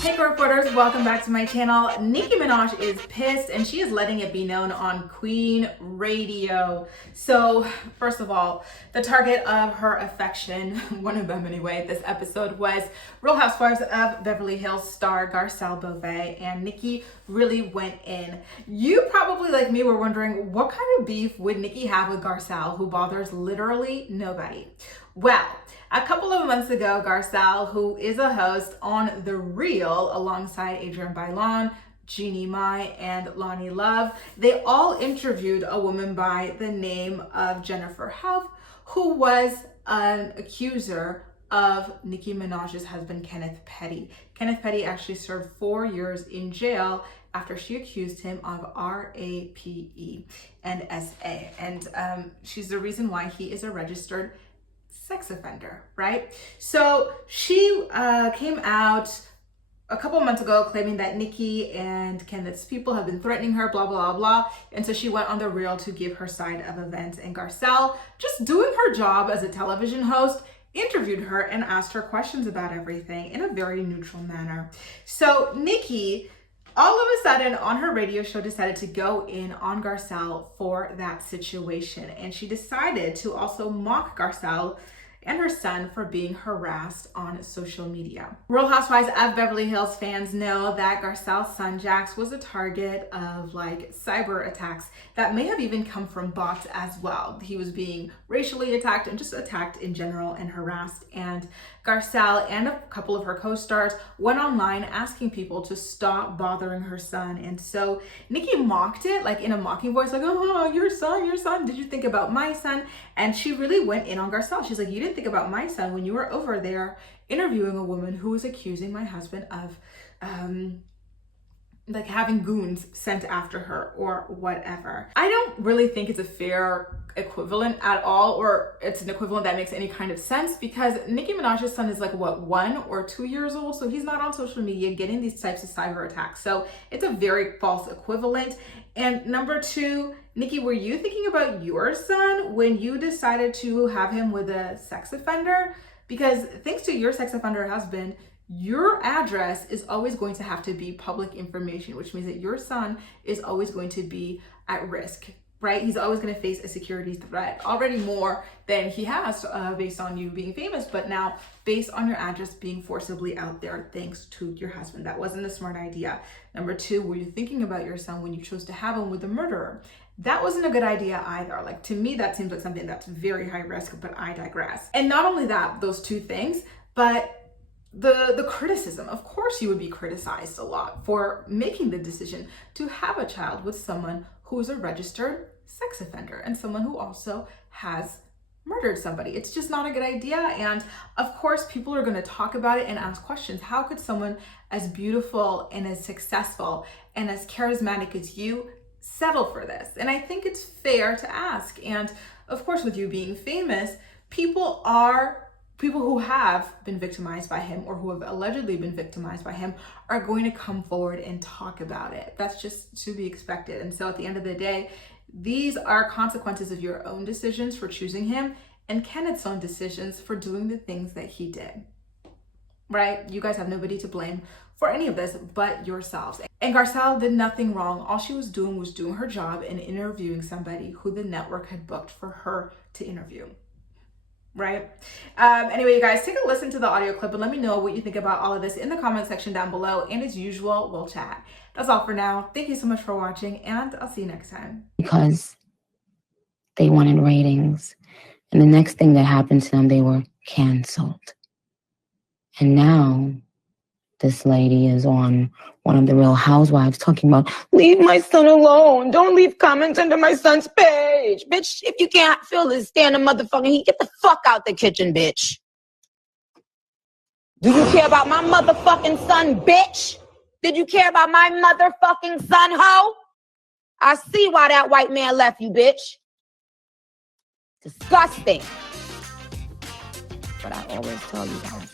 Hey reporters, welcome back to my channel. Nicki Minaj is pissed and she is letting it be known on Queen Radio. So first of all, the target of her affection, one of them anyway, this episode was Real Housewives of Beverly Hills star Garcelle Beauvais, and Nicki really went in. You probably, like me, were wondering what kind of beef would Nicki have with Garcelle, who bothers literally nobody. Well, a couple of months ago, Garcelle, who is a host on The Real alongside Adrienne Bailon, Jeannie Mai, and Lonnie Love, they all interviewed a woman by the name of Jennifer Houff, who was an accuser of Nicki Minaj's husband, Kenneth Petty. Kenneth Petty actually served 4 years in jail after she accused him of RAPE and SA. And she's the reason why he is a registered sex offender, right? So she came out a couple months ago claiming that Nicki and Kenneth's people have been threatening her, blah, blah, blah. And so she went on The Real to give her side of events. And Garcelle, just doing her job as a television host, interviewed her and asked her questions about everything in a very neutral manner. So Nicki, all of a sudden on her radio show, decided to go in on Garcelle for that situation. And she decided to also mock Garcelle and her son for being harassed on social media. Real Housewives of Beverly Hills fans know that Garcelle's son Jax was a target of like cyber attacks that may have even come from bots as well. He was being racially attacked and just attacked in general and harassed. And Garcelle and a couple of her co-stars went online asking people to stop bothering her son. And so Nicki mocked it, like in a mocking voice, like, oh, your son, did you think about my son? And she really went in on Garcelle. She's like, you didn't think about my son when you were over there interviewing a woman who was accusing my husband of like having goons sent after her or whatever. I don't really think it's a fair equivalent at all, or it's an equivalent that makes any kind of sense, because Nicki Minaj's son is like, what, 1 or 2 years old? So he's not on social media getting these types of cyber attacks. So it's a very false equivalent. And number two, Nicki, were you thinking about your son when you decided to have him with a sex offender? Because thanks to your sex offender husband, your address is always going to have to be public information, which means that your son is always going to be at risk, right? He's always going to face a security threat, already more than he has based on you being famous, but now based on your address being forcibly out there thanks to your husband. That wasn't a smart idea. Number two, were you thinking about your son when you chose to have him with a murderer? That wasn't a good idea either. Like, to me, that seems like something that's very high risk, but I digress. And not only that, those two things, but the criticism. Of course you would be criticized a lot for making the decision to have a child with someone who is a registered sex offender and someone who also has murdered somebody. It's just not a good idea. And of course people are going to talk about it and ask questions. How could someone as beautiful and as successful and as charismatic as you settle for this? And I think it's fair to ask. And of course, with you being famous, people who have been victimized by him or who have allegedly been victimized by him are going to come forward and talk about it. That's just to be expected. And so at the end of the day, these are consequences of your own decisions for choosing him and Kenneth's own decisions for doing the things that he did, right? You guys have nobody to blame for any of this but yourselves. And Garcelle did nothing wrong. All she was doing her job and interviewing somebody who the network had booked for her to interview. Right? Anyway, you guys, take a listen to the audio clip and let me know what you think about all of this in the comment section down below. And as usual, we'll chat. That's all for now. Thank you so much for watching, and I'll see you next time. Because they wanted ratings. And the next thing that happened to them, they were canceled. And now this lady is on one of the Real Housewives talking about, leave my son alone. Don't leave comments under my son's page. Bitch, if you can't feel this, stand a motherfucking heat. Get the fuck out the kitchen, bitch. Do you care about my motherfucking son, bitch? Did you care about my motherfucking son, hoe? I see why that white man left you, bitch. Disgusting. But I always tell you guys,